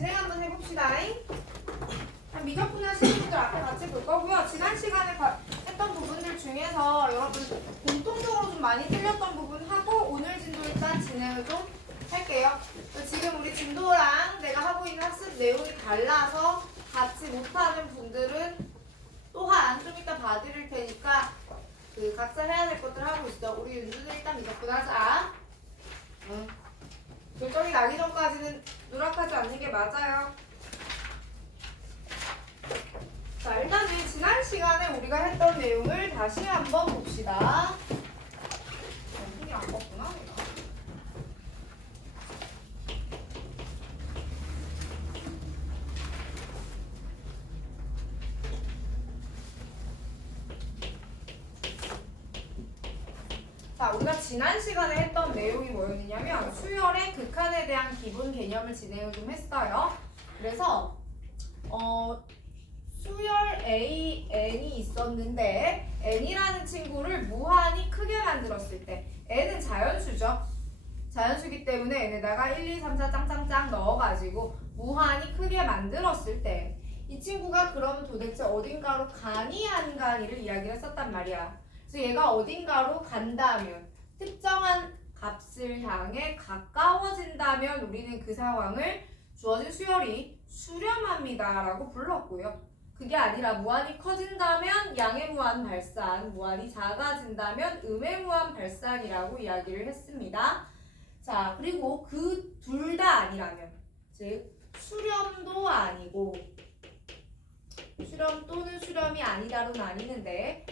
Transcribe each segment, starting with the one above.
진행 한번 해봅시다. 미적분 하시는 분들 앞에 같이 볼 거고요. 지난 시간에 했던 부분들 중에서 여러분 공통적으로 좀 많이 틀렸던 부분하고 오늘 진도 일단 진행을 좀 할게요. 지금 우리 진도랑 내가 하고 있는 학습 내용이 달라서 같이 못하는 분들은 또한 좀 이따 봐드릴 테니까 그 각자 해야 될 것들 하고 있어. 우리 윤주는 일단 미적분 하자. 결정이 나기 전까지는 누락하지 않는 게 맞아요. 자, 일단은 지난 시간에 우리가 했던 내용을 다시 한번 봅시다. 손이 안 껐구나, 내가. 자, 우리가 지난 시간에 했던 내용이 뭐였냐면 수열의 극한에 대한 기본 개념을 진행을 좀 했어요. 그래서 수열 A, N이 있었는데 N이라는 친구를 무한히 크게 만들었을 때 N은 자연수죠. 자연수기 때문에 N에다가 1, 2, 3, 4 짱짱짱 넣어가지고 무한히 크게 만들었을 때 이 친구가 그럼 도대체 어딘가로 가니 안 가니를 이야기를 했었단 말이야. 그래서 얘가 어딘가로 간다면 특정한 값을 향해 가까워진다면 우리는 그 상황을 주어진 수열이 수렴합니다 라고 불렀고요. 그게 아니라 무한히 커진다면 양의 무한 발산, 무한히 작아진다면 음의 무한 발산이라고 이야기를 했습니다. 자, 그리고 그 둘 다 아니라면, 즉 수렴도 아니고 수렴 또는 수렴이 아니다로 나뉘는데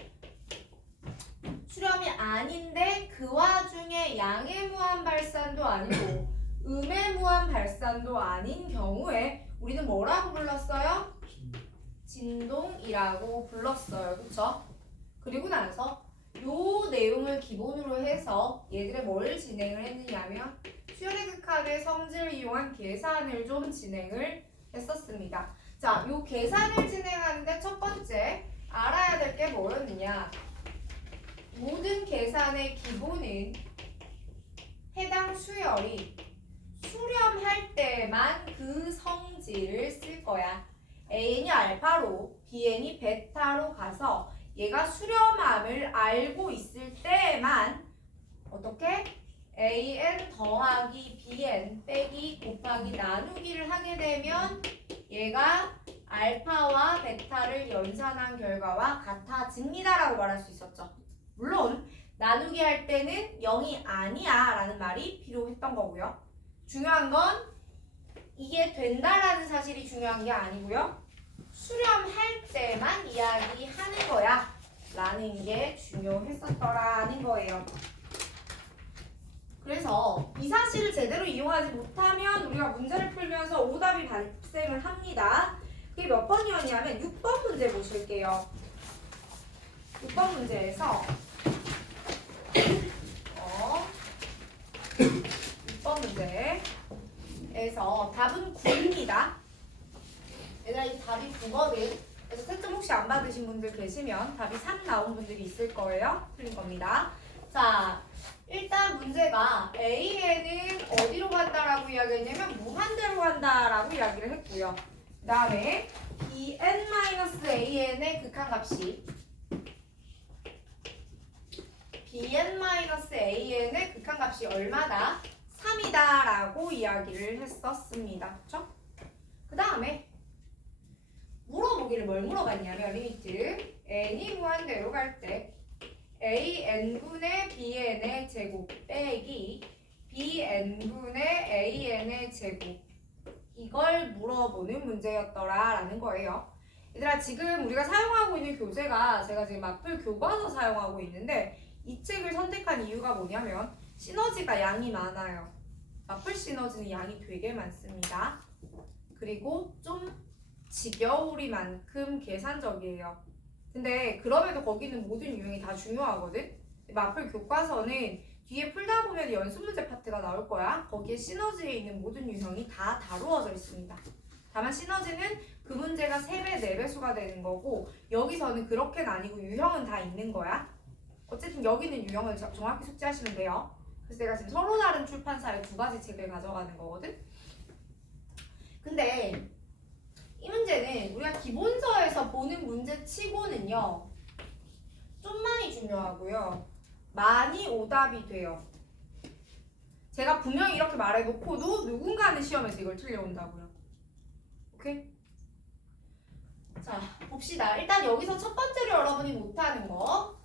수렴이 아닌데 그 와중에 양의 무한 발산도 아니고 음의 무한 발산도 아닌 경우에 우리는 뭐라고 불렀어요? 진동이라고 불렀어요. 그쵸? 그리고 나서 요 내용을 기본으로 해서 얘들의 뭘 진행을 했느냐면 수열의 극한의 성질을 이용한 계산을 좀 진행을 했었습니다. 자, 요 계산을 진행하는데 첫 번째 알아야 될 게 뭐였느냐? 모든 계산의 기본은 해당 수열이 수렴할 때만 그 성질을 쓸 거야. An이 알파로 Bn이 베타로 가서 얘가 수렴함을 알고 있을 때만 어떻게? AN 더하기 BN 빼기 곱하기 나누기를 하게 되면 얘가 알파와 베타를 연산한 결과와 같아집니다 라고 말할 수 있었죠. 물론 나누기 할 때는 0이 아니야 라는 말이 필요했던 거고요. 중요한 건 이게 된다라는 사실이 중요한 게 아니고요. 수렴할 때만 이야기하는 거야 라는 게 중요했었더라는 거예요. 그래서 이 사실을 제대로 이용하지 못하면 우리가 문제를 풀면서 오답이 발생을 합니다. 그게 몇 번이었냐면 6번 문제 보실게요. 6번 문제에서 6번 문제에서 답은 9입니다. 얘들아 이 답이 9거든. 그래서 채점 혹시 안 받으신 분들 계시면 답이 3 나온 분들이 있을 거예요. 틀린 겁니다. 자, 일단 문제가 AN은 어디로 간다라고 이야기했냐면 무한대로 간다라고 이야기를 했고요. 그 다음에 BN-AN의 극한값이 BN-AN의 극한값이 얼마다? 3이다 라고 이야기를 했었습니다. 그쵸? 그 다음에 물어보기를 뭘 물어봤냐면 리미트 n이 무한대로 갈 때 AN분의 BN의 제곱 빼기 BN분의 AN의 제곱 이걸 물어보는 문제였더라 라는 거예요. 얘들아 지금 우리가 사용하고 있는 교재가 제가 지금 마플 교과서 사용하고 있는데 이 책을 선택한 이유가 뭐냐면 시너지가 양이 많아요. 마플 시너지는 양이 되게 많습니다. 그리고 좀 지겨우리만큼 계산적이에요. 근데 그럼에도 거기는 모든 유형이 다 중요하거든. 마플 교과서는 뒤에 풀다 보면 연습 문제 파트가 나올 거야. 거기에 시너지에 있는 모든 유형이 다 다루어져 있습니다. 다만 시너지는 그 문제가 3배, 4배수가 되는 거고 여기서는 그렇게는 아니고 유형은 다 있는 거야. 어쨌든 여기는 유형을 정확히 숙지하시면 돼요. 그래서 내가 지금 서로 다른 출판사의 2가지 책을 가져가는 거거든. 근데 이 문제는 우리가 기본서에서 보는 문제 치고는요 좀 많이 중요하고요 많이 오답이 돼요. 제가 분명히 이렇게 말해놓고도 누군가는 시험에서 이걸 틀려온다고요. 오케이? 자 봅시다. 일단 여기서 첫 번째로 여러분이 못하는 거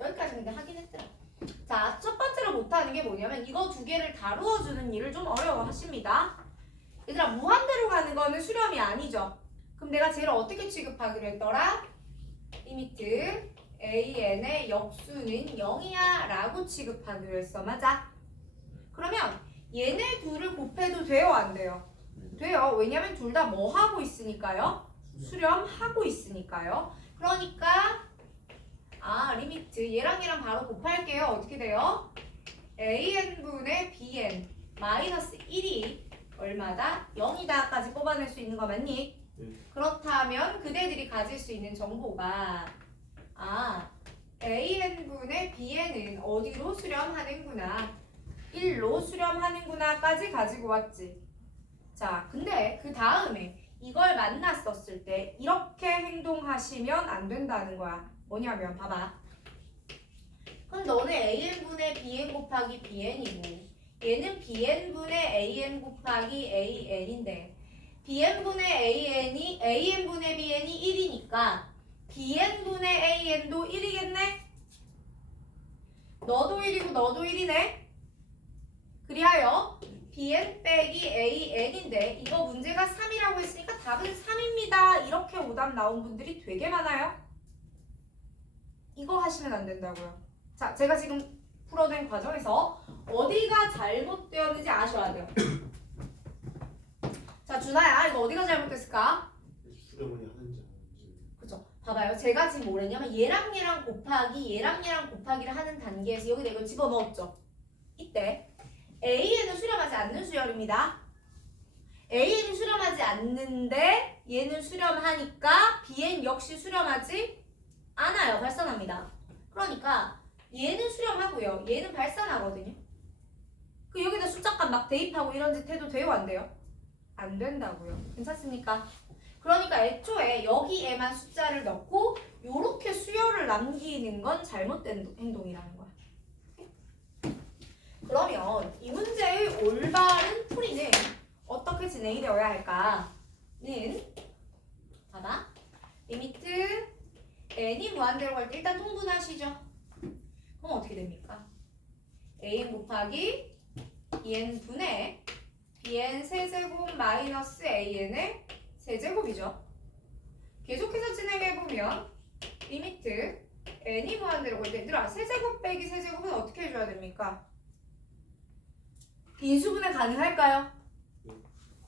여기까지 근데 하긴 했더라. 자 첫 번째로 못하는 게 뭐냐면 이거 두 개를 다루어주는 일을 좀 어려워하십니다. 얘들아 무한대로 가는 거는 수렴이 아니죠. 그럼 내가 쟤를 어떻게 취급하기로 했더라? 리미트 AN의 역수는 0이야 라고 취급하기로 했어. 맞아? 그러면 얘네 둘을 곱해도 돼요 안 돼요? 돼요. 왜냐면 둘 다 뭐 하고 있으니까요? 수렴하고 있으니까요. 그러니까 리미트 얘랑 얘랑 바로 곱할게요. 어떻게 돼요? AN분의 BN 마이너스 1이 얼마다? 0이다 까지 뽑아낼 수 있는 거 맞니? 그렇다면 그대들이 가질 수 있는 정보가 AN분의 BN은 어디로 수렴하는구나 1로 수렴하는구나 까지 가지고 왔지. 자 근데 그 다음에 이걸 만났었을 때 이렇게 행동하시면 안 된다는 거야. 뭐냐면 봐봐. 그럼 너는 AN분의 BN 곱하기 BN이고 얘는 BN분의 AN 곱하기 AN인데 BN분의 AN분의 BN이 1이니까 BN분의 AN도 1이겠네? 너도 1이고 너도 1이네? 그리하여 BN 빼기 AN인데 이거 문제가 3이라고 했으니까 답은 3입니다. 이렇게 오답 나온 분들이 되게 많아요. 이거 하시면 안 된다고요. 자, 제가 지금 풀어낸 과정에서 어디가 잘못되었는지 아셔야 돼요. 자, 준아야, 이거 어디가 잘못됐을까? 수렴을 하는지 안 하는지. 그죠? 봐봐요. 제가 지금 뭐랬냐면 얘랑 얘랑 곱하기를 하는 단계에서 여기다 이거 집어넣었죠. 이때 A에는 수렴하지 않는 수열입니다. A는 수렴하지 않는데 얘는 수렴하니까 B는 역시 수렴하지 않아요. 발산합니다. 그러니까 얘는 수렴하고요. 얘는 발산하거든요. 그 여기다 숫자값 막 대입하고 이런 짓 해도 돼요? 안 돼요? 안 된다고요. 괜찮습니까? 그러니까 애초에 여기에만 숫자를 넣고 요렇게 수열을 남기는 건 잘못된 행동이라는 거야. 그러면 이 문제의 올바른 풀이는 어떻게 진행이 되어야 할까는 봐봐. 리미트 n이 무한대로 갈 때 일단 통분하시죠. 그럼 어떻게 됩니까? an 곱하기 bn분의 bn 세제곱 마이너스 an의 세제곱이죠. 계속해서 진행해보면 리미트 n이 무한대로 갈 때 얘들아 세제곱 빼기 세제곱은 어떻게 해줘야 됩니까? 인수분해 가능할까요?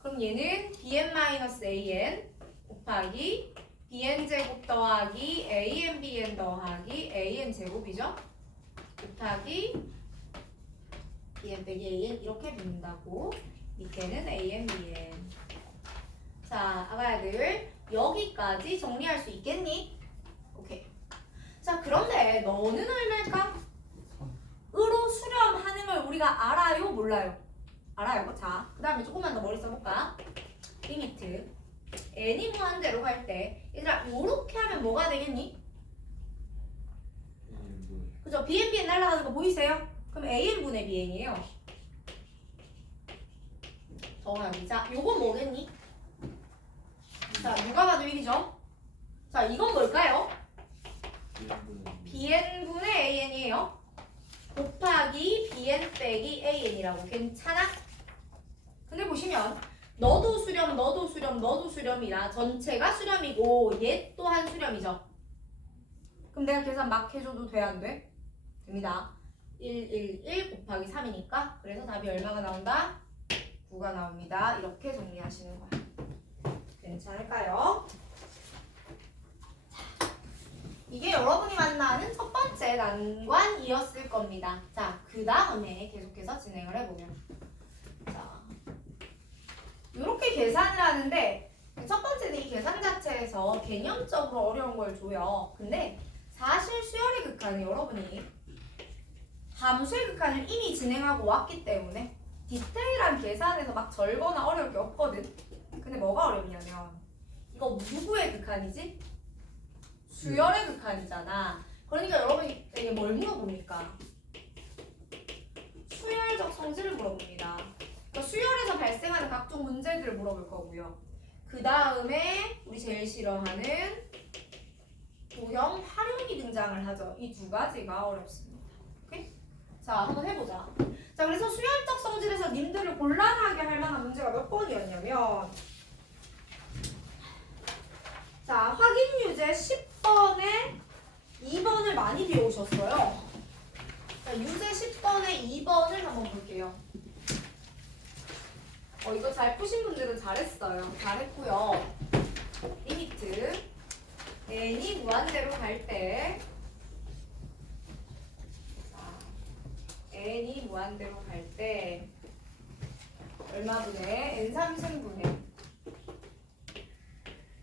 그럼 얘는 bn-an 곱하기 bn제곱 더하기 anbn 더하기 an제곱이죠? 곱하기 bn 빼기 an 이렇게 붙는다고. 밑에는 anbn. 자, 아가야들 여기까지 정리할 수 있겠니? 오케이. 자, 그런데 너는 얼마일까? 으로 수렴하는 걸 우리가 알아요? 몰라요? 알아요. 자, 그 다음에 조금만 더 머리 써볼까? 리미트 n이 무한대로 갈 때 얘들아 요렇게 하면 뭐가 되겠니? 그죠? bn 날아가는 거 보이세요? 그럼 an분의 bn이에요. 더하기. 자, 요건 뭐겠니? 자, 누가 봐도 1이죠? 자, 이건 뭘까요? bn분의 an이에요. 곱하기 bn 빼기 an이라고. 괜찮아? 근데 보시면 너도 수렴, 너도 수렴, 너도 수렴이라 전체가 수렴이고 얘 또한 수렴이죠. 그럼 내가 계산 막 해줘도 돼? 안 돼? 됩니다. 1 곱하기 3이니까 그래서 답이 얼마가 나온다? 9가 나옵니다. 이렇게 정리하시는 거야. 괜찮을까요? 자, 이게 여러분이 만나는 첫 번째 난관이었을 겁니다. 자, 그 다음에 계속해서 진행을 해보면 자, 이렇게 계산을 하는데 첫 번째는 이 계산 자체에서 개념적으로 어려운 걸 줘요. 근데 사실 수열의 극한은 여러분이 함수의 극한을 이미 진행하고 왔기 때문에 디테일한 계산에서 막 절거나 어려울 게 없거든. 근데 뭐가 어렵냐면 이거 누구의 극한이지? 수열의 극한이잖아. 그러니까 여러분이 이게 뭘 물어봅니까? 수열적 성질을 물어봅니다. 그러니까 수열에서 발생하는 각종 문제들을 물어볼 거고요. 그 다음에 우리 제일 싫어하는 도형 활용이 등장을 하죠. 이 두 가지가 어렵습니다. 오케이? 자, 한번 해보자. 자, 그래서 수열적 성질에서 님들을 곤란하게 할 만한 문제가 몇 번이었냐면, 자, 확인 유제 10번에 2번을 많이 배우셨어요. 자, 유제 10번에 2번을 한번 볼게요. 이거 잘 푸신 분들은 잘했어요. 잘했고요. 리미트 n이 무한대로 갈 때, n이 무한대로 갈 때 얼마분의 n3승분의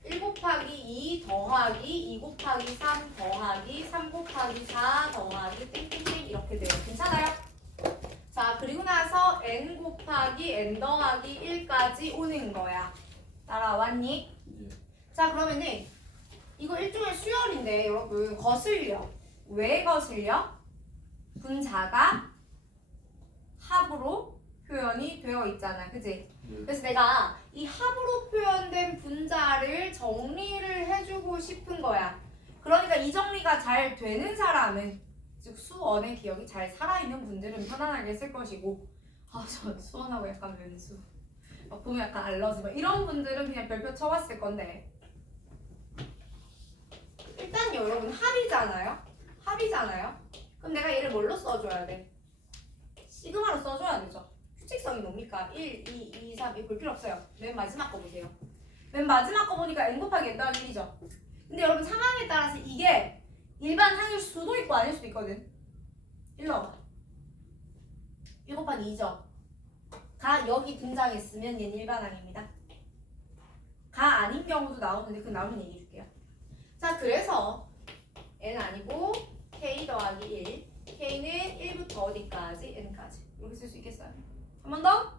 1 곱하기 2 더하기 2 곱하기 3 더하기 3 곱하기 4 더하기 땡땡땡 이렇게 돼요. 괜찮아요? 자, 그리고 나서 n 곱하기 n 더하기 1까지 오는 거야. 따라왔니? 예. 자, 그러면은 이거 일종의 수열인데 여러분 거슬려. 왜 거슬려? 분자가 합으로 표현이 되어 있잖아. 그치? 그래서 내가 이 합으로 표현된 분자를 정리를 해주고 싶은 거야. 그러니까 이 정리가 잘 되는 사람은, 즉 수원의 기억이 잘 살아있는 분들은 편안하게 쓸 것이고, 저 수원하고 약간 왼수 막 보면 약간 알러지 막 이런 분들은 그냥 별표 쳐봤을 건데, 일단요 여러분 합이잖아요. 그럼 내가 얘를 뭘로 써줘야 돼? 시그마로 써줘야 되죠. 규칙성이 뭡니까? 1, 2, 2, 3 이거 볼 필요 없어요. 맨 마지막 거 보세요. 맨 마지막 거 보니까 n 곱하기 n 더하기 1이죠. 근데 여러분 상황에 따라서 이게 일반 항일 수도 있고 아닐 수도 있거든. 일로 와봐. 1 곱하기 2죠. 가 여기 등장했으면 얘는 일반항입니다. 가 아닌 경우도 나오는데 그 나오면 얘기해 줄게요. 자, 그래서 n 아니고 k 더하기 1 k는 1부터 어디까지? n까지 이렇게 쓸 수 있겠어요? 한 번 더.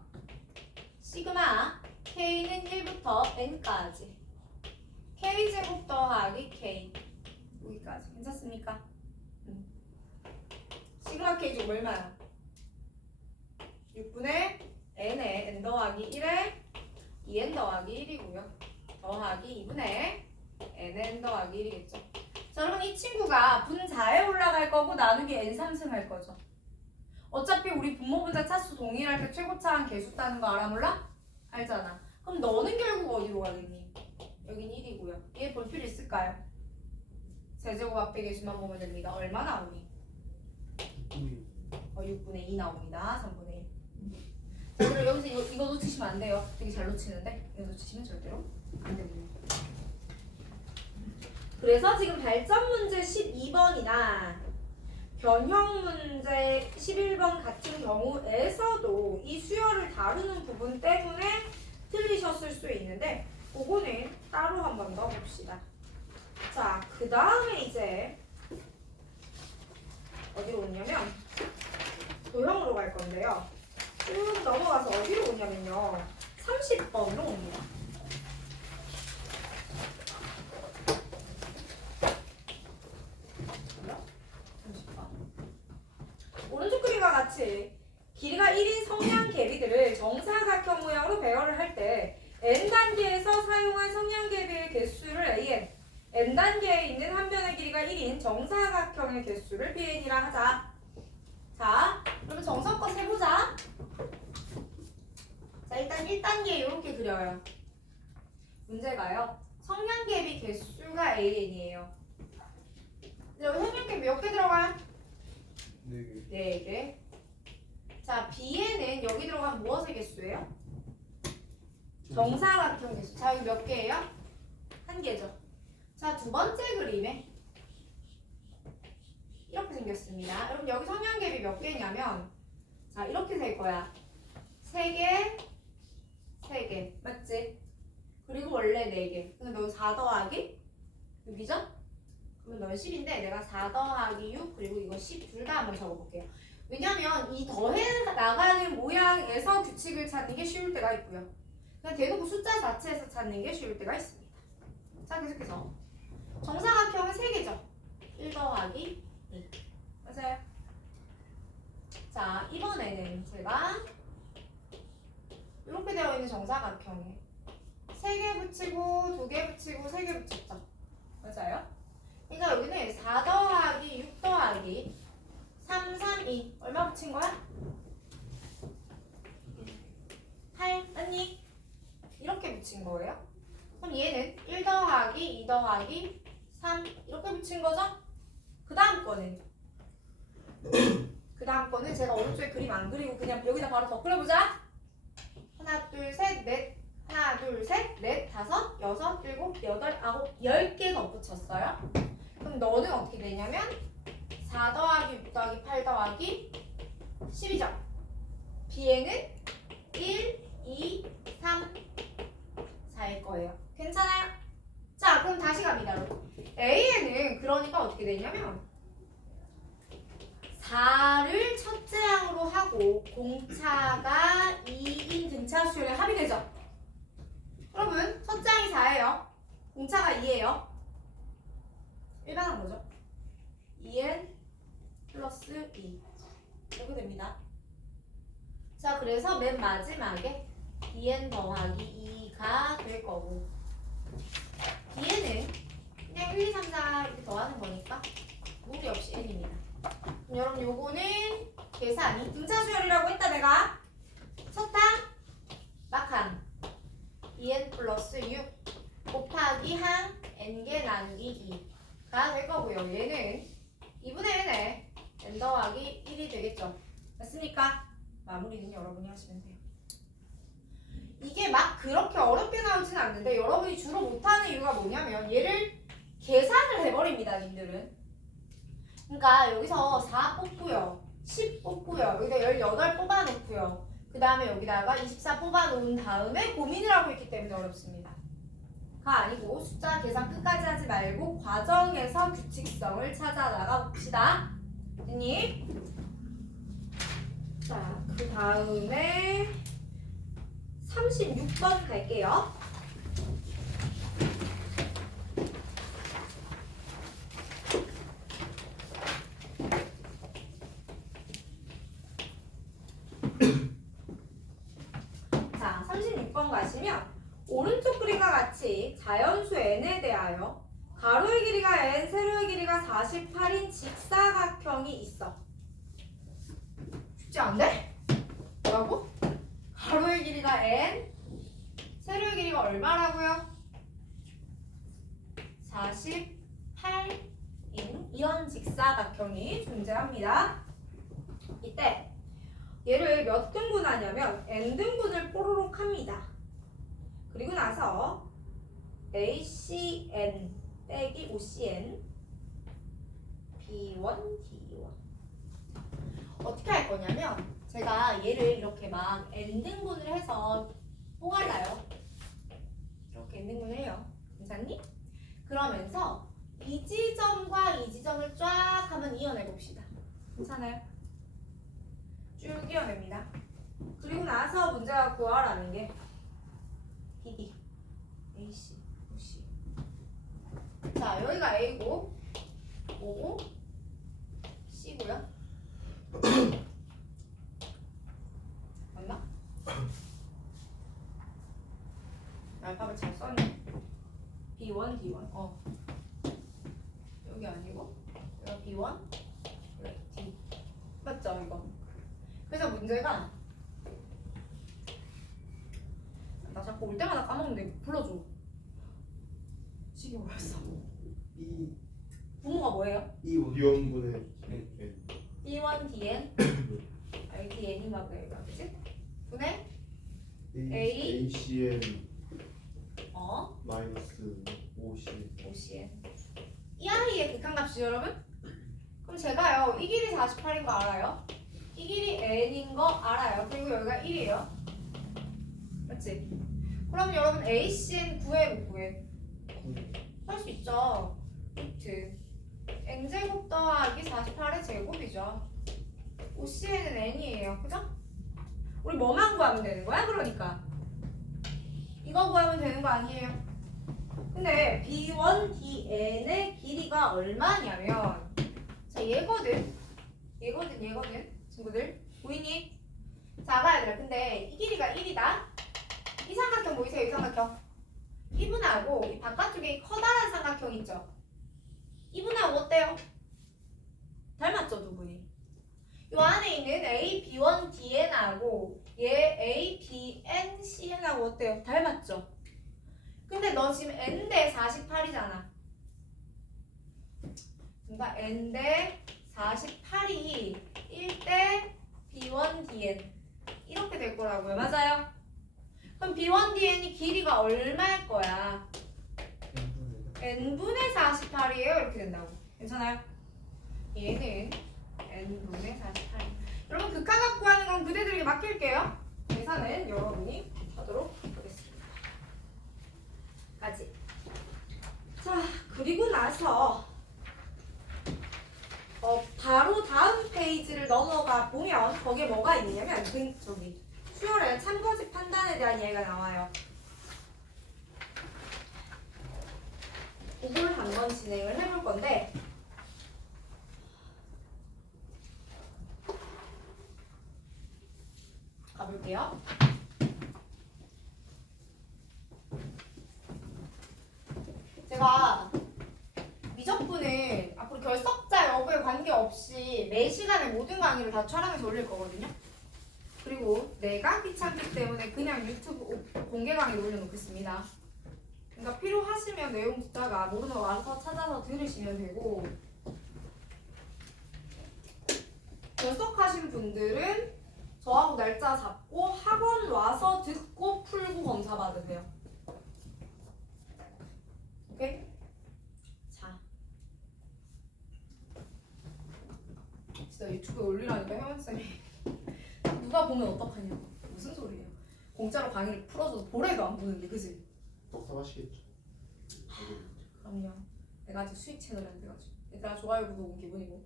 시그마 k는 1부터 n까지 k제곱 더하기 k 여기까지 괜찮습니까? 시그마 k제곱 얼마야? 6분의 n에 n 더하기 1에 2n 더하기 1이고요. 더하기 2분의 nn 더하기 1이겠죠. 자, 여러분 이 친구가 분자에 올라갈 거고 나누기 n3승 할 거죠. 어차피 우리 분모분자 차수 동일할 때 최고차항 개수 따는 거 알아 몰라? 알잖아. 그럼 너는 결국 어디로 가겠니? 여긴 1이고요. 얘 볼 필요 있을까요? 세제곱 앞에 개수만 보면 됩니다. 얼마 나오니? 6분의 2 나옵니다. 3분의 1. 자, 그럼 여기서 이거 놓치시면 안 돼요. 되게 잘 놓치는데 이거 놓치시면 절대로 안 됩니다. 그래서 지금 발전 문제 12번이나 변형 문제 11번 같은 경우에서도 이 수열을 다루는 부분 때문에 틀리셨을 수 있는데 그거는 따로 한 번 더 봅시다. 자, 그 다음에 이제 어디로 오냐면 도형으로 갈 건데요. 쭉 넘어가서 어디로 오냐면요. 30번으로 옵니다. 오른쪽 그림과 같이 길이가 1인 성냥개비들을 정사각형 모양으로 배열을 할 때 n단계에서 사용한 성냥개비의 개수를 an, n단계에 있는 한 변의 길이가 1인 정사각형의 개수를 bn이라 하자. 자, 그러면 정석껏 해보자. 자, 일단 1단계 이렇게 그려요. 문제가요. 성냥개비 개수가 an이에요. 여기 성냥개비 몇 개 들어가요? 4개. 4개. 자, B에는 여기 들어간 무엇의 개수예요? 정사각형 개수. 자, 여기 몇 개예요? 1개죠. 자, 두 번째 그림에 이렇게 생겼습니다. 여러분 여기 성냥개비 몇 개냐면 자, 이렇게 될 거야. 3개, 3개. 맞지? 그리고 원래 4개. 근데 너 4 더하기 6이죠? 그러면 넌 10인데 내가 4 더하기 6 그리고 이거 10 둘 다 한번 적어볼게요. 왜냐면 이 더해 나가는 모양에서 규칙을 찾는 게 쉬울 때가 있고요. 그냥 대놓고 숫자 자체에서 찾는 게 쉬울 때가 있습니다. 자, 계속해서 정사각형은 3개죠. 1 더하기 2. 맞아요. 자, 이번에는 제가 이렇게 되어 있는 정사각형에 3개 붙이고 2개 붙이고 3개 붙였죠. 맞아요? 그러니까 여기는 4 더하기 6 더하기 3, 3, 2 얼마 붙인 거야? 8 맞니? 이렇게 붙인 거예요. 그럼 얘는 1 더하기 2 더하기 3 이렇게 붙인 거죠? 그 다음 거는 제가 오른쪽에 그림 안 그리고 그냥 여기다 바로 더 그려보자. 하나 둘 셋 넷 하나 둘 셋 넷 다섯 여섯 일곱 여덟 아홉 10개 덧붙였어요. 그럼 너는 어떻게 되냐면 4 더하기 6 더하기 8 더하기 10이죠. B에는 1, 2, 3, 4일 거예요. 괜찮아요? 자, 그럼 다시 갑니다. A에는 그러니까 어떻게 되냐면 4를 첫째 항으로 하고 공차가 2인 등차 수열의 합이 되죠. 여러분, 첫째 항이 4예요. 공차가 2예요. 일반한 거죠. 2n 플러스 2 이렇게 됩니다. 자, 그래서 맨 마지막에 2n 더하기 2가 될 거고 D에는 그냥 1, 2, 3, 4 이렇게 더하는 거니까 무리 없이 n입니다. 그럼 여러분 요거는 계산이 등차 수열이라고 했다 내가. 첫 항 막항 2n 플러스 6 곱하기 항 n개 나누기 2가 될 거고요. 얘는 2분의 n에 n 더하기 1이 되겠죠. 맞습니까? 마무리는 여러분이 하시면 돼요. 이게 막 그렇게 어렵게 나오진 않는데 여러분이 주로 못하는 이유가 뭐냐면 얘를 계산을 해버립니다. 님들은. 그러니까 여기서 4 뽑고요. 10 뽑고요. 여기다 18 뽑아놓고요. 그 다음에 여기다가 24 뽑아놓은 다음에 고민을 하고 있기 때문에 어렵습니다. 가 아니고 숫자 계산 끝까지 하지 말고 과정에서 규칙성을 찾아 나가 봅시다. 됐니? 자, 그 다음에 36번 갈게요. 자, 36번 가시면 오른쪽 그림과 같이 자연수 n에 대하여 가로의 길이가 n, 세로의 길이가 48인 직사각형이 있어. 쉽지 않네? 뭐라고? 가로의 길이가 n, 세로의 길이가 얼마라고요? 48인 이런 직사각형이 존재합니다. 이때 얘를 몇 등분하냐면 n등분을 뽀로록 합니다. 그리고 나서 ACN 빼기 OCN B1, D1 어떻게 할 거냐면 제가 얘를 이렇게 막 n등분을 해서 뽀갈라요. 이렇게 n등분을 해요. 괜찮니? 그러면서 이 지점과 이 지점을 쫙 한번 이어내봅시다. 괜찮아요? 쭉 이어냅니다. 그리고 나서 문제가 구하라는 게 BD, AC, OC. 자, 여기가 A고, O고, C고요. 맞나? 알파벳 잘 썼네. B1, D1. 여기 아니고, 여기가 B1, 여기 D. 맞죠, 이거? 그래서 문제가 나 자꾸 올 때마다 까먹는데 불러줘. 식이 뭐였어? 부모가 뭐예요? 이원분의 B1, DN 여기 DN인가 보다 그치? 분의 A ACN 마이너스 OCN. OCN 이 아이의 극한값이죠 여러분? 그럼 제가요 이 길이 48인 거 알아요? 이 길이 n인 거 알아요. 그리고 여기가 1이에요. 맞지? 그럼 여러분 ACN 구해 못 구해? 할 수 있죠. 루트 n제곱 더하기 48의 제곱이죠. OCN은 n이에요. 그죠? 우리 뭐만 구하면 되는 거야? 그러니까 이거 구하면 되는 거 아니에요? 근데 B1DN의 길이가 얼마냐면 자 얘거든 친구들 보이니? 자 봐야 돼. 근데 이 길이가 1이다. 이 삼각형 보이세요? 이 삼각형 이분하고 이 바깥쪽에 커다란 삼각형 있죠? 이분하고 어때요? 닮았죠 두 분이? 요 안에 있는 A,B1,DN하고 얘 A,B,N,CN하고 어때요? 닮았죠? 근데 너 지금 N 대 48이잖아. 그러니까 N 대 48이 1대 B1,DN 이렇게 될 거라고요. 맞아요? 그럼 B1,DN이 길이가 얼마일 거야? N분의 48이에요. 이렇게 된다고. 괜찮아요? 얘는 N분의 48. 여러분 극한값 구하는 건 그대들에게 맡길게요. 계산은 여러분이 하도록 하겠습니다. 까지. 자, 그리고 나서 바로 다음 페이지를 넘어가 보면 거기에 뭐가 있냐면 저기 수열의 참거짓 판단에 대한 이야기가 나와요. 그걸 한번 진행을 해볼 건데 가볼게요. 제가 미적분은 앞으로 결석자 여부에 관계없이 매 시간에 모든 강의를 다 촬영해서 올릴 거거든요. 그리고 내가 귀찮기 때문에 그냥 유튜브 공개 강의 올려놓겠습니다. 그러니까 필요하시면 내용 듣다가 모르는 거 와서 찾아서 들으시면 되고 결석하신 분들은 저하고 날짜 잡고 학원 와서 듣고 풀고 검사 받으세요. 오케이? 자, 진짜 유튜브에 올리라니까 혜원쌤이 누가 보면 어떡하냐고. 무슨 소리예요? 공짜로 강의를 풀어줘도 보래도 안 보는데 그지? 떡상하시겠죠. 그럼요. 내가 아직 수익 채널이 안 돼가지고 얘들아 좋아요 구독 온 기분이고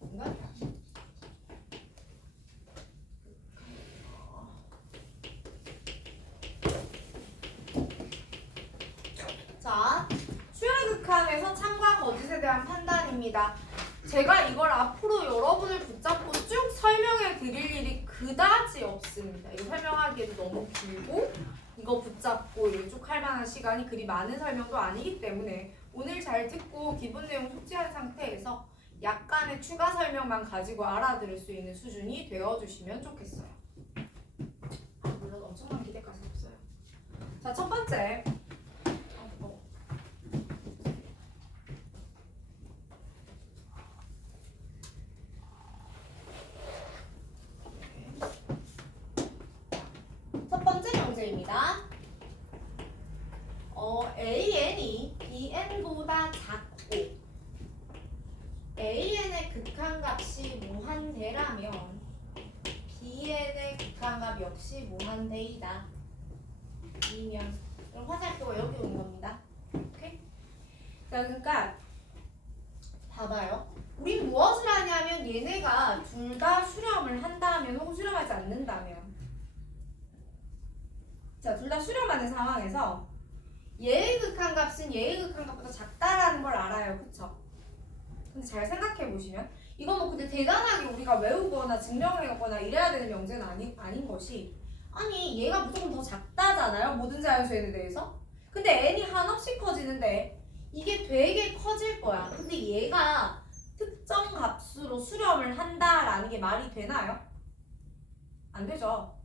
뭔가? 자, 수열의 극한에서 참과 거짓에 대한 판단입니다. 제가 이걸 앞으로 여러분을 붙잡고 쭉 설명해 드릴 일이 그다지 없습니다. 이거 설명하기에도 너무 길고 이거 붙잡고 이거 쭉 할 만한 시간이 그리 많은 설명도 아니기 때문에 오늘 잘 듣고 기본 내용 숙지한 상태에서 약간의 추가 설명만 가지고 알아들을 수 있는 수준이 되어주시면 좋겠어요. 물론 엄청난 기대까지 없어요. 자, 첫 번째. 첫 번째 문제입니다. AN이 BN보다 작고 AN의 극한값이 무한대라면 BN의 극한값 역시 무한대이다. 이면 그럼 화살표가 여기 오는 겁니다. 오케이? 자, 그러니까 봐봐요. 우린 무엇을 하냐면 얘네가 둘 다 수렴을 한다면 혹은 수렴하지 않는다면 자, 둘 다 수렴하는 상황에서 얘의 극한값은 얘의 극한값보다 작다라는 걸 알아요. 그쵸? 근데 잘 생각해 보시면 이거 뭐 근데 대단하게 우리가 외우거나 증명해거나 이래야 되는 명제는 아닌 것이 아니 얘가 무조건 더 작다잖아요. 모든 자연수에 대해서. 근데 n이 한없이 커지는데 이게 되게 커질 거야. 근데 얘가 특정 값으로 수렴을 한다라는 게 말이 되나요? 안 되죠.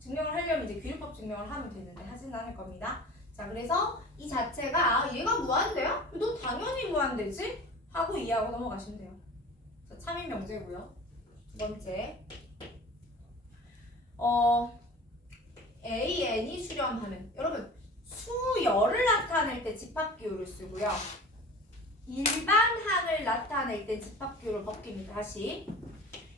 증명을 하려면 이제 귀율법 증명을 하면 되는데 하진 않을 겁니다. 자, 그래서 이 자체가 얘가 무한대야? 너 당연히 무한대지? 하고 이해하고 넘어가시면 돼요. 자, 참인 명제고요. 두 번째, AN이 수렴하면 여러분 수열을 나타낼 때 집합기호를 쓰고요. 일반항을 나타낼 때 집합기호를 벗깁니다. 다시.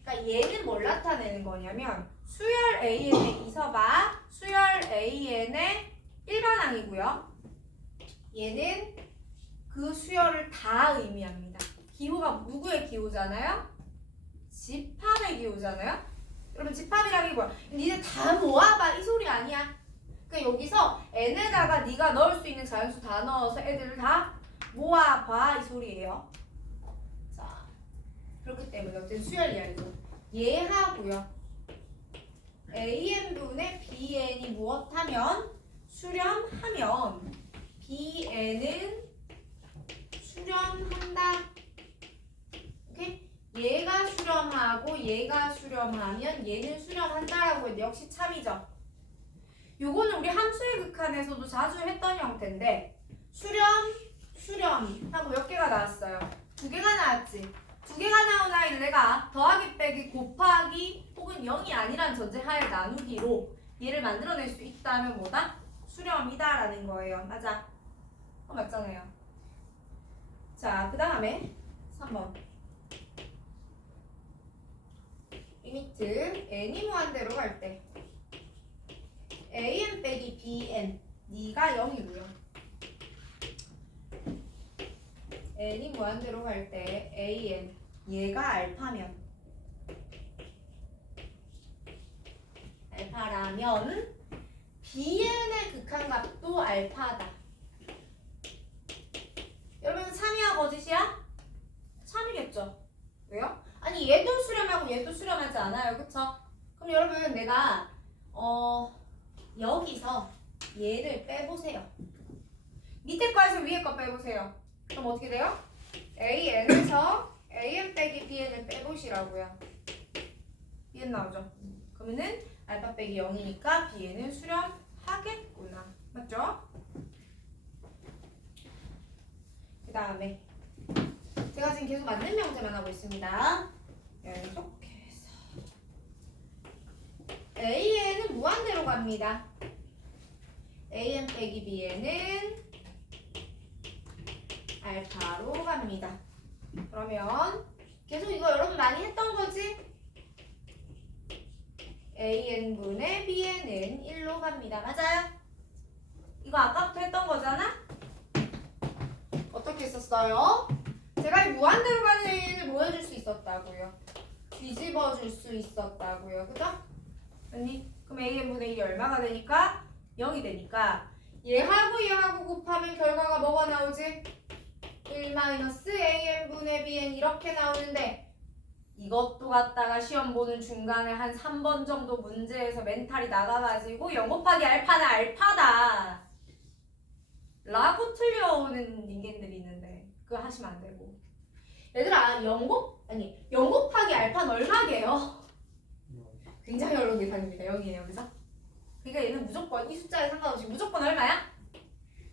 그러니까 얘는 뭘 나타내는 거냐면 수열 AN의 이서봐 수열 AN의 일반항이고요. 얘는 그 수열을 다 의미합니다. 기호가 누구의 기호잖아요? 집합의 기호잖아요? 여러분 집합이라는 게 뭐야? 니네 다 모아봐 이 소리 아니야. 여기서 n에다가 네가 넣을 수 있는 자연수 다 넣어서 애들을 다 모아봐 이 소리예요. 자, 그렇기 때문에 어쨌든 수열 이야기죠. 얘하고요. an분의 bn이 무엇하면 수렴하면 bn은 수렴한다. 오케이? 얘가 수렴하고 얘가 수렴하면 얘는 수렴한다라고 했는데 역시 참이죠. 요거는 우리 함수의 극한에서도 자주 했던 형태인데 수렴 하고 몇 개가 나왔어요? 2개가 나왔지. 2개가 나온 아이를 내가 더하기 빼기 곱하기 혹은 0이 아니란 전제하에 나누기로 얘를 만들어낼 수 있다면 뭐다? 수렴이다라는 거예요. 맞아? 맞잖아요. 자, 그 다음에 3번 리미트 n이 무한대로 갈 때 an 빼기 bn 네가 0이고요. n이 무한대로 갈 때 an 얘가 알파면 알파라면 bn의 극한값도 알파다. 여러분 참이야 거짓이야? 참이겠죠. 왜요? 아니 얘도 수렴하고 얘도 수렴하지 않아요. 그쵸? 그럼 여러분 내가 여기서 얘를 빼보세요. 밑에 거에서 위에 거 빼보세요. 그럼 어떻게 돼요? an에서 an 빼기 bn을 빼보시라고요. bn 나오죠? 그러면은 알파 빼기 0이니까 bn은 수렴하겠구나. 맞죠? 그 다음에 제가 지금 계속 맞는 명제만 하고 있습니다. 계속해서 an은 무한대로 갑니다. an 빼기 bn은 알파로 갑니다. 그러면 계속 이거 여러분 많이 했던 거지? an분의 bn은 1로 갑니다. 맞아요? 이거 아까부터 했던 거잖아? 어떻게 했었어요? 제가 이 무한대로 가는 A를 뭐 해줄 수 있었다고요? 뒤집어 줄 수 있었다고요. 그죠? 아니, 그럼 AN분의 1이 얼마가 되니까? 0이 되니까 얘하고 곱하면 결과가 뭐가 나오지? 1-AN분의 BN 이렇게 나오는데 이것도 갖다가 시험 보는 중간에 한 3번 정도 문제에서 멘탈이 나가가지고 0 곱하기 알파는 알파다 라고 틀려오는 인간들이 있는데 그거 하시면 안 되고 얘들아 0 곱하기 알파는 얼마게요? 굉장히 어려운 계산입니다. 0이에요. 그죠? 그러니까 얘는 무조건 이 숫자에 상관없이 무조건 얼마야?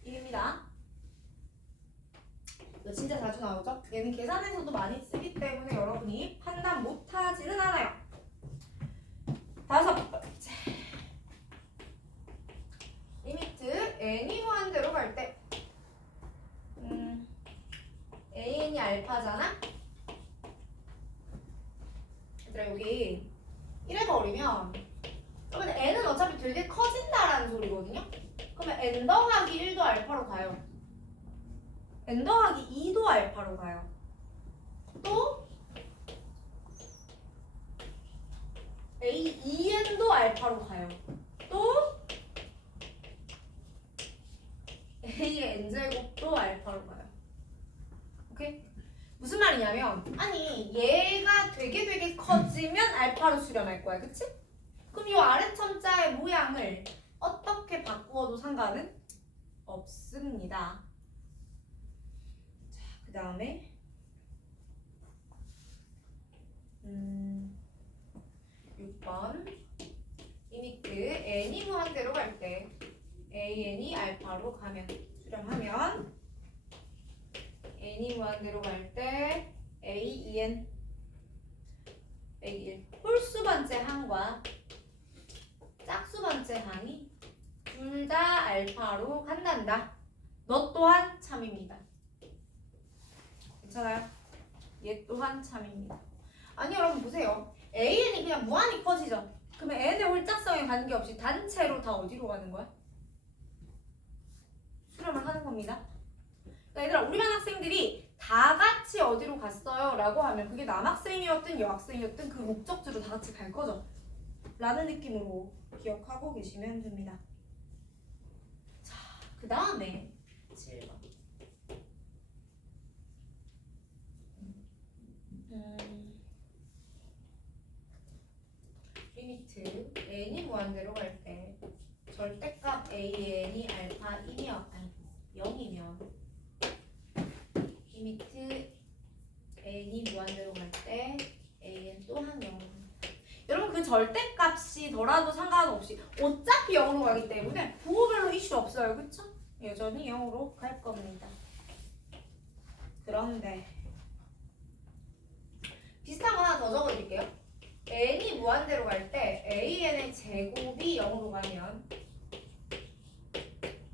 1입니다. 이거 진짜 자주 나오죠? 얘는 계산에서도 많이 쓰기 때문에 여러분이 판단 못하지는 않아요. 5번째 리미트 n이 무한대로 갈 때 an이 알파잖아? 얘들아 여기 1에 버리면 그러면 n은 어차피 되게 커진다라는 소리거든요? 그러면 n 더하기 1도 알파로 가요. n 더하기 2도 알파로 가요. 또 a2n도 알파로 가요. 또 a의 n제곱도 알파로 가요. 오케이? 무슨 말이냐면 아니 얘가 되게 커지면 알파로 수렴할 거야. 그치? 그럼 이 아래첨자의 모양을 어떻게 바꾸어도 상관은 없습니다. 자, 그 다음에 6번 리미트 n이 무한대로 갈 때 an이 알파로 가면 수렴하면 n이 무한대로 갈 때 a2n 빼기 1 홀수 번째 항과 짝수 번째 항이 둘 다 알파로 간단다. 너 또한 참입니다. 괜찮아요? 얘 또한 참입니다. 아니 여러분 보세요. an이 그냥 무한히 커지죠. 그러면 n의 홀짝성에 관계없이 단체로 다 어디로 가는 거야? 수렴을 하는 겁니다. 그러니까 얘들아 우리 반 학생들이 다 같이 어디로 갔어요? 라고 하면 그게 남학생이었든 여학생이었든 그 목적지로 다 같이 갈 거죠. 라는 느낌으로 기억하고 계시면 됩니다. 그 다음에 7번. 리미트 n이 무한대로 갈 때 절대값 an이 알파 0이면 리미트 n이 무한대로 갈 때 an 또한 0. 여러분 그 절대값이더라도 상관없이 어차피 0으로 가기 때문에 부호별로 이슈 없어요. 그쵸? 여전히 0으로 갈 겁니다. 그런데 비슷한 거 하나 더 적어드릴게요. n이 무한대로 갈 때 an의 제곱이 0으로 가면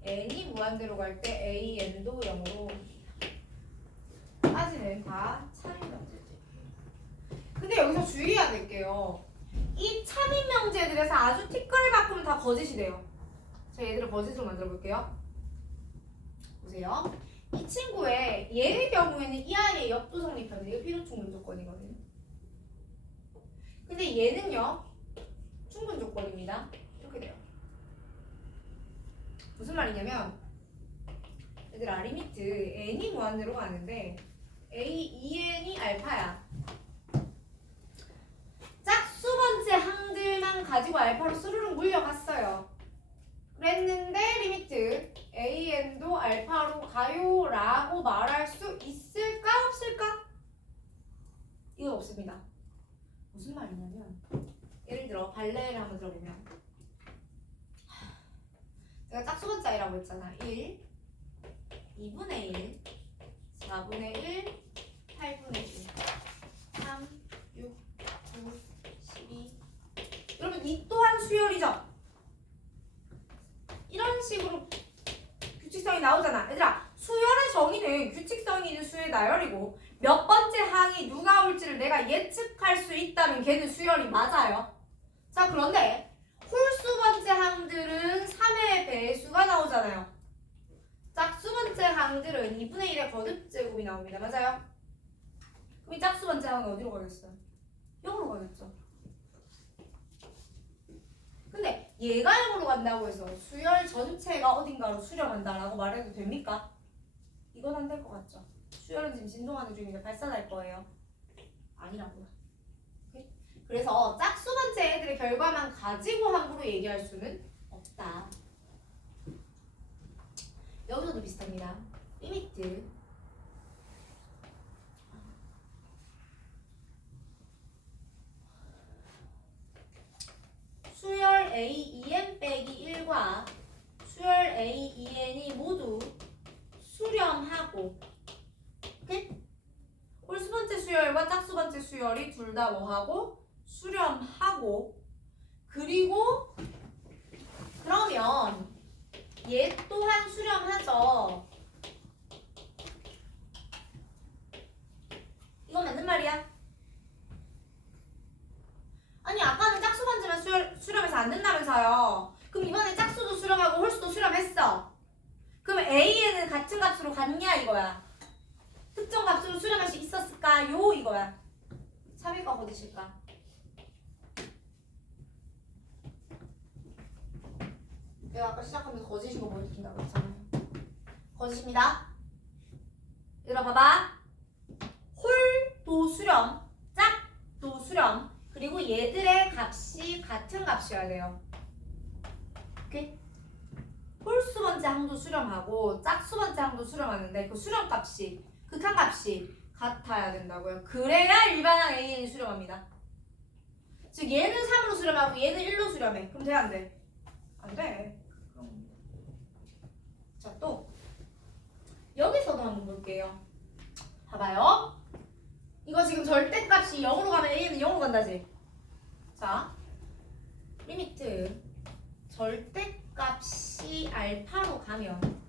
n이 무한대로 갈 때 an도 0으로 까지는 다 참인 명제들. 근데 여기서 주의해야 될게요. 이 참인 명제들에서 아주 티끌만큼은 다 거짓이 돼요. 제가 얘들을 거짓으로 만들어 볼게요. 보세요. 이 친구의 얘의 경우에는 이 아이의 역도 성립하는 이게 필요충분 조건이거든요. 근데 얘는요 충분 조건입니다. 이렇게 돼요. 무슨 말이냐면 얘들아 리미트 n이 무한대로 가는데 a2n이 알파야. 짝수 번째 항들만 가지고 알파로 스르륵 물려갔어요. 그랬는데 리미트 an도 알파로 가요 라고 말할 수 있을까 없을까? 이건 없습니다. 무슨 말이냐면 예를 들어 발레를 한번 들어보면 제가 짝수 번째 아이라고 했잖아. 1, 2분의 1, 4분의 1, 8분의 1, 3, 6, 9, 12. 여러분 이 또한 수열이죠? 이런 식으로 규칙성이 나오잖아. 얘들아 수열의 정의는 규칙성이 있는 수의 나열이고 몇 번째 항이 누가 올지를 내가 예측할 수 있다면 걔는 수열이 맞아요. 자 그런데 홀수 번째 항들은 3의 배수가 나오잖아요. 짝수 번째 항들은 2분의 1의 거듭제곱이 나옵니다. 맞아요? 그럼 이 짝수 번째 항은 어디로 가겠어요? 0으로 가겠죠. 근데 얘가 0으로 간다고 해서 수열 전체가 어딘가로 수렴한다라고 말해도 됩니까? 이건 안 될 것 같죠? 수열은 지금 진동하는 중인데 발산할 거예요. 아니라고요. 오케이? 그래서 짝수 번째 애들의 결과만 가지고 함부로 얘기할 수는 없다. 여기서도 비슷합니다. 리미트 수열 A2n 빼기 1과 수열 A2n이 모두 수렴하고 오케이? 홀수 번째 수열과 짝수 번째 수열이 둘 다 뭐하고? 수렴하고 그리고 그러면 얘 또한 수렴하죠. 이건 맞는 말이야? 아니 아까는 짝수 번째만 수렴해서 안 된다면서요. 그럼 이번에 짝수도 수렴하고 홀수도 수렴했어. 그럼 A에는 같은 값으로 갔냐 이거야. 특정 값으로 수렴할 수 있었을까요 이거야. 참일까 거짓일까? 내가 아까 시작하면서 거짓인 거 보여준다고 했잖아요. 거짓입니다. 얘들아 봐봐. 홀도 수렴, 짝도 수렴, 그리고 얘들의 값이 같은 값이어야 돼요. 오케이? 홀수 번째 항도 수렴하고 짝수 번째 항도 수렴하는데 그 수렴 값이 극한 값이 같아야 된다고요. 그래야 일반항 AN이 수렴합니다. 즉 얘는 3으로 수렴하고 얘는 1로 수렴해. 그럼 돼 안 돼? 안 돼. 자, 또 여기서도 한번 볼게요. 봐봐요. 이거 지금 절대값이 0으로 가면 A는 0으로 간다지. 자, 리미트 절대값이 알파로 가면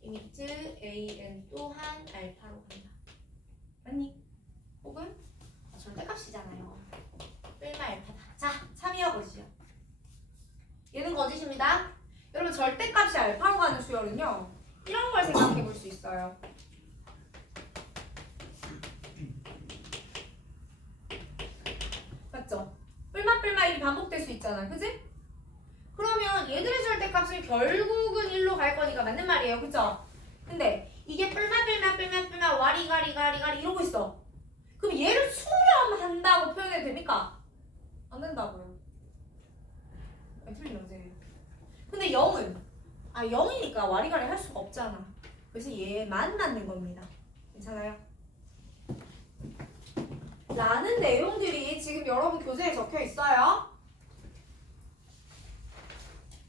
리미트 AN 또한 알파로 간다. 맞니? 혹은 절대값이잖아요. 끌마 알파다. 자, 3이어 거지요. 얘는 거짓입니다. 여러분 절대값이 알파로 가는 수열은요. 이런 걸 생각해 볼 수 있어요. 맞죠? 뿔마 일이 반복될 수 있잖아. 그지? 그러면 얘들의 절대값은 결국은 1로 갈 거니까 맞는 말이에요. 그쵸? 근데 이게 뿔마 와리가리 이러고 있어. 그럼 얘를 수렴한다고 표현해도 됩니까? 안 된다고요. 틀린 명제예요. 근데 0은 0이니까 와리가리 할 수가 없잖아. 그래서 얘만 맞는 겁니다. 괜찮아요? 라는 내용들이 지금 여러분 교재에 적혀 있어요.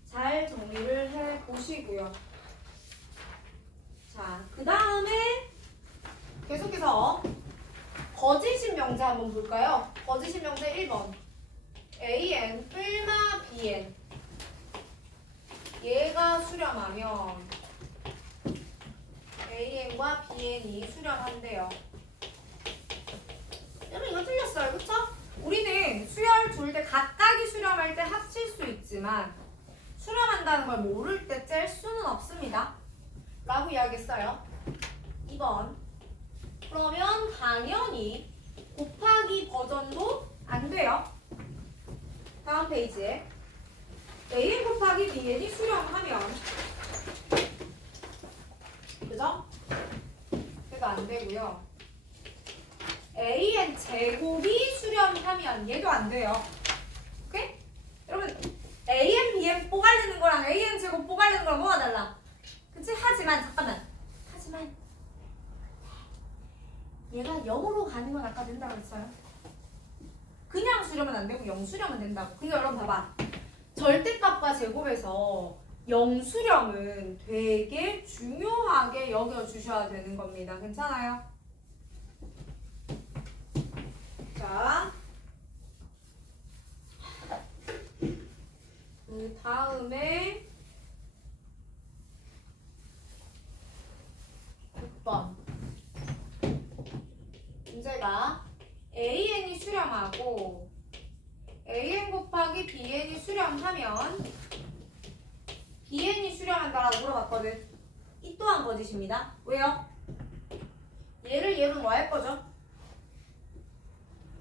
잘 정리를 해 보시고요. 자, 그 다음에 계속해서 거짓인 명제 한번 볼까요? 거짓인 명제 1번. AN 뿔마 BN. 얘가 수렴하면 AN과 BN이 수렴한대요. 여러분 이거 틀렸어요. 그쵸? 우리는 수열 둘 때 각각이 수렴할 때 합칠 수 있지만 수렴한다는 걸 모를 때 짤 수는 없습니다. 라고 이야기했어요. 2번. 그러면 당연히 곱하기 버전도 안 돼요. 다음 페이지에 AN 곱하기 BN이 수렴하면 그죠? 그래도 안 되고요. AN 제곱이 수렴하면 얘도 안 돼요. 오케이? 여러분 AN, BN 뽀갈리는 거랑 AN 제곱 뽀갈리는 거랑 뭐가 달라? 그치? 하지만 얘가 0으로 가는 건 아까 된다고 했어요. 그냥 수렴은 안 되고 0 수렴은 된다고. 그러니까 여러분 봐봐. 절대값과 제곱에서 0 수렴은 되게 중요하게 여겨주셔야 되는 겁니다. 괜찮아요? 자, 그 다음에 6번 문제가 AN이 수렴하고 AN 곱하기 BN이 수렴하면 BN이 수렴한다라고 물어봤거든. 이 또한 거짓입니다. 왜요? 얘를 얘로 뭐 할 거죠?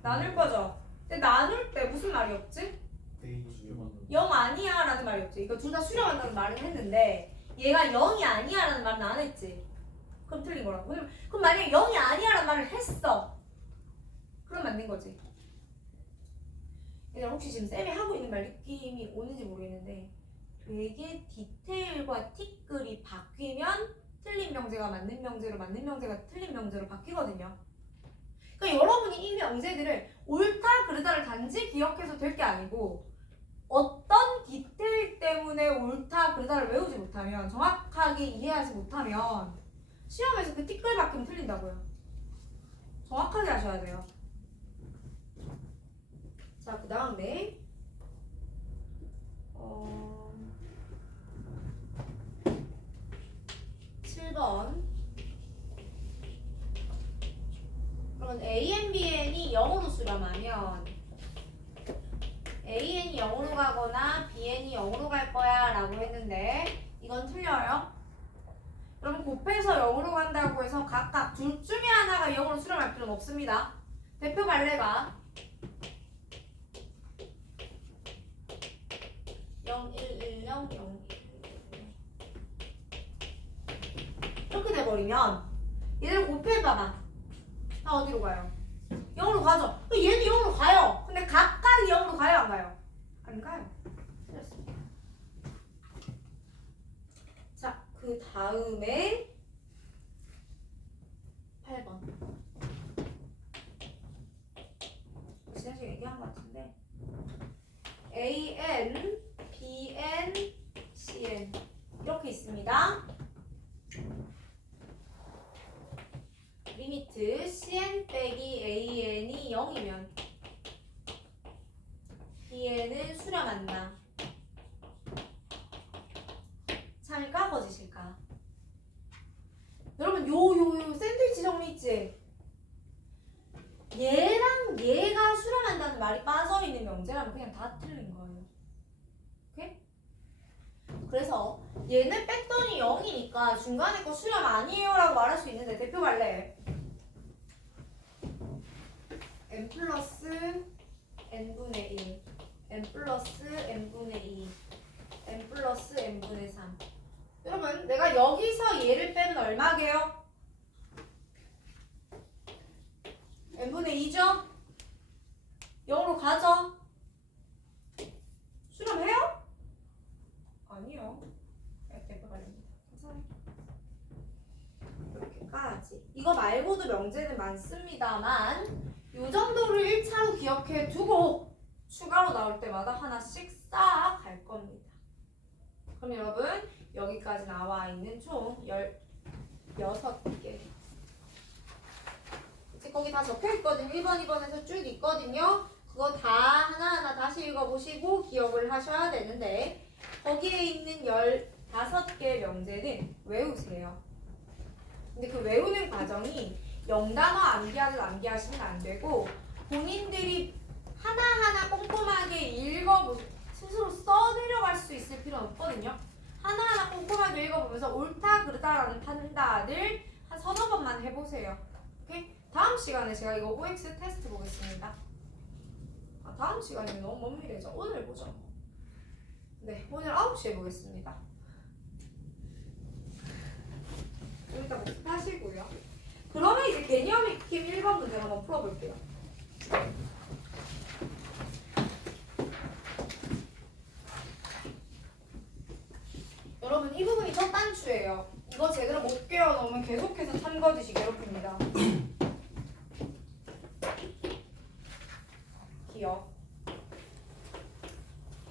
나눌 거죠. 근데 나눌 때 무슨 말이 없지? 수렴한다. 0 아니야 라는 말이 없지. 이거 둘 다 수렴한다는 말은 했는데 얘가 0이 아니야 라는 말은 안 했지. 그럼 틀린 거라고. 그럼 만약에 0이 아니야 라는 말을 했어. 그럼 맞는 거지. 얘들아 혹시 지금 쌤이 하고 있는 말 느낌이 오는지 모르겠는데 되게 디테일과 티끌이 바뀌면 틀린 명제가 맞는 명제로, 맞는 명제가 틀린 명제로 바뀌거든요. 그러니까 여러분이 이 명제들을 옳다 그르다를 단지 기억해서 될 게 아니고 어떤 디테일 때문에 옳다 그르다를 외우지 못하면, 정확하게 이해하지 못하면 시험에서 그 티끌 바뀌면 틀린다고요. 정확하게 하셔야 돼요. 자, 그 다음에 7번. 그러면 AN, BN이 0으로 수렴하면 AN이 0으로 가거나 BN이 0으로 갈 거야 라고 했는데 이건 틀려요. 그럼 곱해서 0으로 간다고 해서 각각 둘 중에 하나가 0으로 수렴할 필요는 없습니다. 대표 발레가 0, 1, 1, 0, 0, 1, 1. 이렇게 돼버리면 얘를 곱해봐봐. 다 어디로 가요? 0으로 가죠. 얘도 0으로 가요. 근데 각각이 0으로 가요, 안 가요? 안 가요. 틀렸습니다. 자, 그 다음에 8번. 지난 시간에 얘기한 것 같은데 AN, BN, CN 이렇게 있습니다. 리미트 CN 빼기 AN이 0이면 BN은 수렴한다. 참일까 거짓일까? 여러분 요 샌드위치 정리 있지? 얘랑 얘가 수렴한다는 말이 빠져있는 명제라면 그냥 다 틀린 거예요. 오케이? 그래서 얘는 뺐더니 0이니까 중간에 거 수렴 아니에요 라고 말할 수 있는데 대표 발레 n 플러스 n분의 1 n 플러스 n분의 2 플러스 n분의 3. 여러분 내가 여기서 얘를 빼면 얼마게요? n분의 2죠? 0으로 가죠? 수렴해요? 아니요. 이렇게 가립니다. 괜찮아요. 이렇게까지. 이거 말고도 명제는 많습니다만 이 정도를 1차로 기억해 두고 추가로 나올 때마다 하나씩 싹 갈 겁니다. 그럼 여러분 여기까지 나와 있는 총 16개. 이제 거기 다 적혀 있거든요. 1번, 2번에서 쭉 있거든요. 그거 다 하나하나 다시 읽어보시고 기억을 하셔야 되는데 거기에 있는 15개 명제는 외우세요. 근데 그 외우는 과정이 영단어 암기하시면 안 되고 본인들이 하나하나 꼼꼼하게 읽어보세요. 스스로 써내려갈 수 있을 필요는 없거든요. 하나하나 꼼꼼하게 읽어보면서 옳다 그르다라는 판단을 한 서너 번만 해보세요. 오케이? 다음 시간에 제가 이거 OX 테스트 보겠습니다. 다음 시간이 너무 먼 미래죠. 오늘 보죠. 네, 오늘 9시에 보겠습니다. 일단 목표하시고요. 그러면 이제 개념 익힘 1번 문제 한번 풀어볼게요. 여러분 이 부분이 첫 단추예요. 이거 제대로 못 깨워놓으면 계속해서 참거짓이 괴롭힙니다. 기억.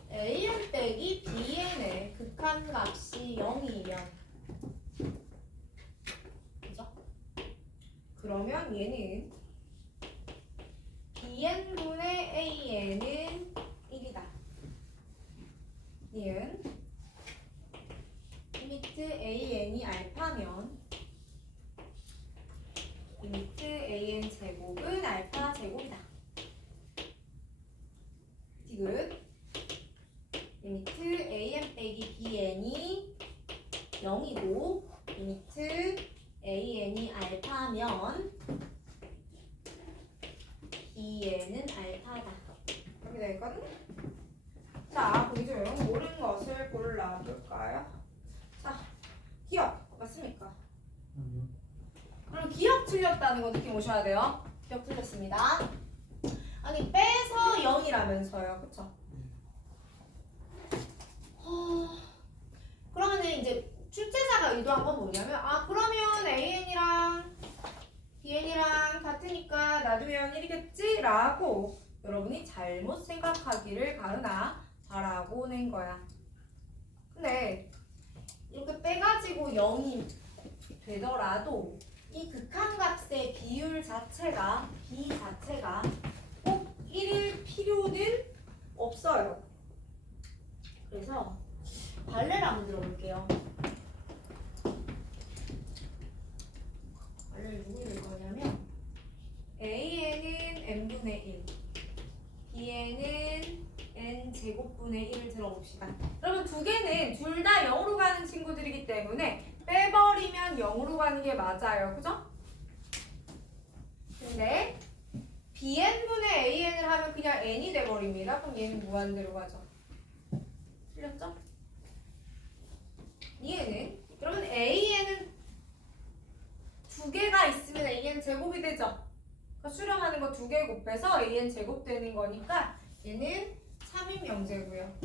AN 빼기 BN의 극한값이 0이면 그죠? 그러면 얘는 BN분의 AN은 1이다. 얘는 리미트 AN이 알파면 리미트 AN 제곱은 알파 제곱이다. 디귿 리미트 AN 빼기 BN이 0이고 리미트 AN이 알파면 BN은 알파다. 이렇게 되거든? 자, 보이죠? 옳은 것을 골라볼까요? 자, 기억 맞습니까? 아니요. 그럼 기억 틀렸다는 거 느낌 오셔야 돼요. 기억 틀렸습니다. 아니 빼서 0이라면서요, 그쵸? 그러면은 이제 출제자가 의도한 건 뭐냐면 그러면 AN이랑 BN이랑 같으니까 놔두면 1이겠지? 라고 여러분이 잘못 생각하기를 가르나 잘하고 낸 거야. 근데 이렇게 빼가지고 0이 되더라도 이 극한값의 비율 자체가 꼭 1일 필요는 없어요. 그래서 발레를 한번 들어볼게요. 발레를 누구 읽을 거냐면 AN은 n분의 1 BN은 n제곱분의 1을 들어봅시다. 그러면 두 개는 둘 다 0으로 가는 친구들이기 때문에 빼버리면 0으로 가는 게 맞아요. 그죠? 근데 BN분의 AN을 하면 그냥 n이 돼버립니다. 그럼 얘는 무한대로 가죠. 틀렸죠? 얘는 그러면 AN은 두 개가 있으면 AN 제곱이 되죠. 그러니까 수렴하는 거 두 개 곱해서 AN 제곱 되는 거니까 얘는 3인 명제고요.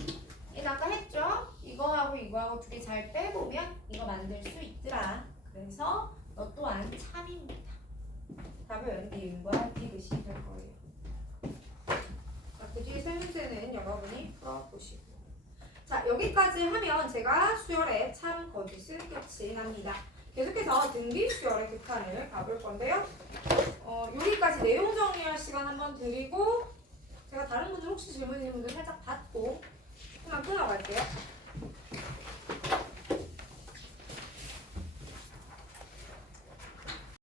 얘는 아까 했죠? 이거하고 이거하고 두 개 잘 빼보면 이거 만들 수 있더라. 그래서 너 또한 3입니다. 답은 니은과 디귿이 될 거예요. 자, 그 뒤에 세 문제는 여러분이 풀어보시고. 자, 여기까지 하면 제가 수열의 참 거짓은 끝이 납니다. 계속해서 등비 수열의 극한을 가볼 건데요. 여기까지 내용 정리할 시간 한번 드리고 제가 다른 분들 혹시 질문 있는 분들 살짝 받고 그만 끊어갈게요.